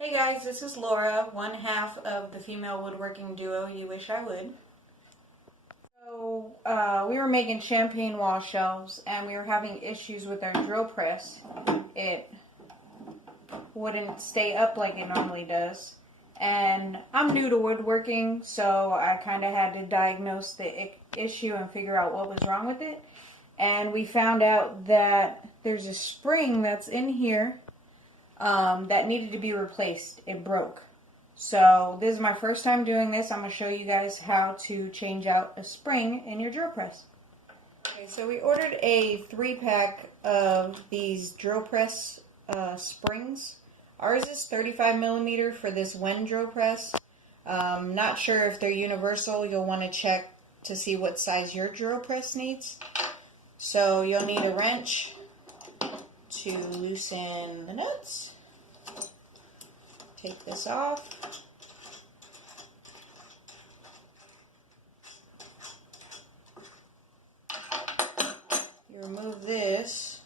Hey guys, this is Laura, one half of the female woodworking duo You Wish I Would. So, we were making champagne wall shelves and we were having issues with our drill press. It wouldn't stay up like it normally does. And I'm new to woodworking, so I kind of had to diagnose the issue and figure out what was wrong with it. And we found out that there's a spring that's in here that needed to be replaced. It broke. So this is my first time doing this. I'm going to show you guys how to change out a spring in your drill press. Okay, so we ordered a 3-pack of these drill press springs. Ours is 35 millimeter for this Wen drill press. Not sure if they're universal. You'll want to check to see what size your drill press needs. So you'll need a wrench to loosen the nuts. Take this off. You remove this,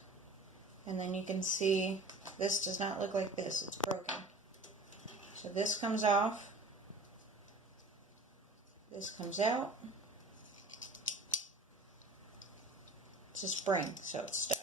and then you can see this does not look like this. It's broken. So this comes off. This comes out. It's a spring, so it's stuck.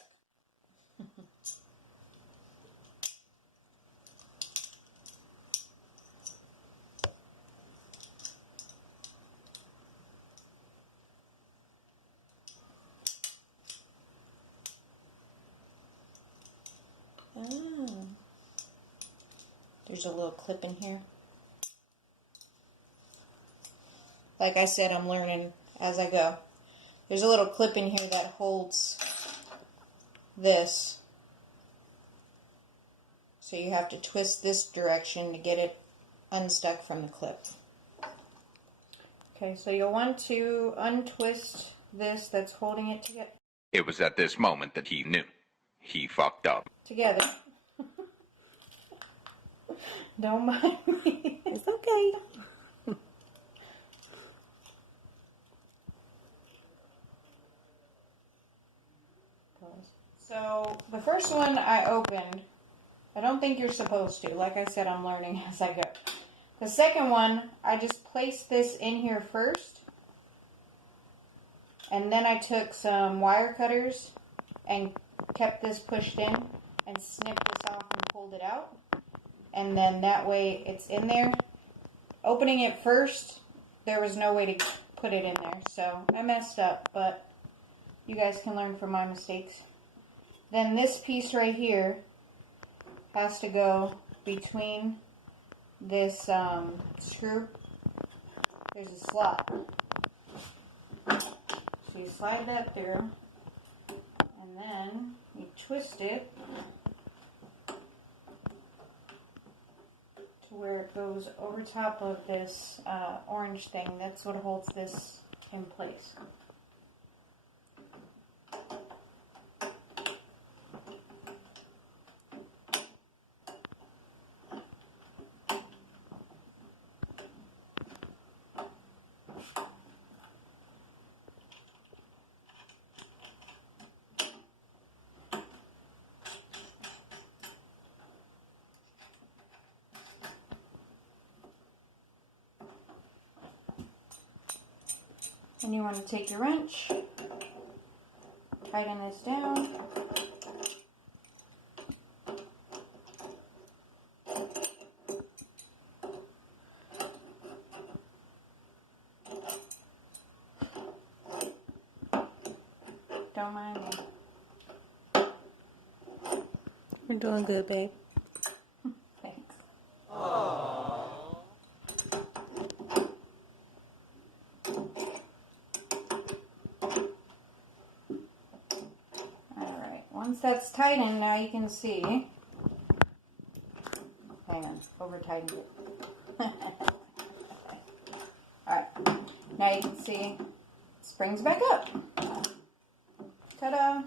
There's a little clip in here. Like I said, I'm learning as I go. There's a little clip in here that holds this. So you have to twist this direction to get it unstuck from the clip. Okay, so you'll want to untwist this that's holding it together. It was at this moment that he knew. He fucked up. Together. Don't mind me. It's okay. So, the first one I opened, I don't think you're supposed to. Like I said, I'm learning as I go. The second one, I just placed this in here first. And then I took some wire cutters and kept this pushed in and snipped this off and pulled it out. And then that way it's in there. Opening it first, there was no way to put it in there. So I messed up, but you guys can learn from my mistakes. Then this piece right here has to go between this screw. There's a slot. So you slide that through, and then you twist it to where it goes over top of this orange thing. That's what holds this in place. And you want to take your wrench, tighten this down. Don't mind me. You're doing good, babe. Thanks. Once that's tightened, now you can see. Hang on, over tightened it. Alright, now you can see it springs back up. Ta-da!